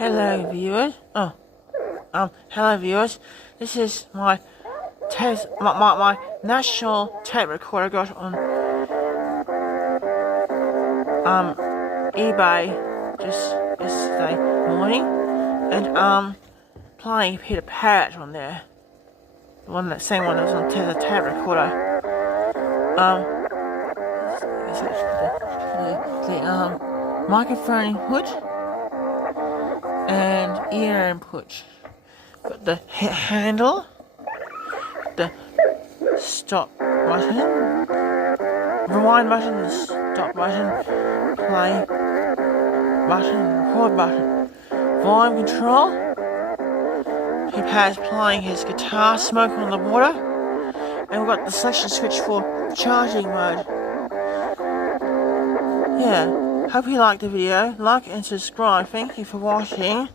Hello viewers. Hello viewers. This is my national tape recorder I got on eBay just yesterday morning, and playing Peter Parrot on there. The same one that was on the tape recorder. The microphone input and ear input. Got the handle, the stop button, rewind button, the stop button, play button, record button, volume control. Pierre's playing his guitar, Smoke on the Water, and we've got the selection switch for charging mode. Yeah, hope you liked the video. Like and subscribe. Thank you for watching.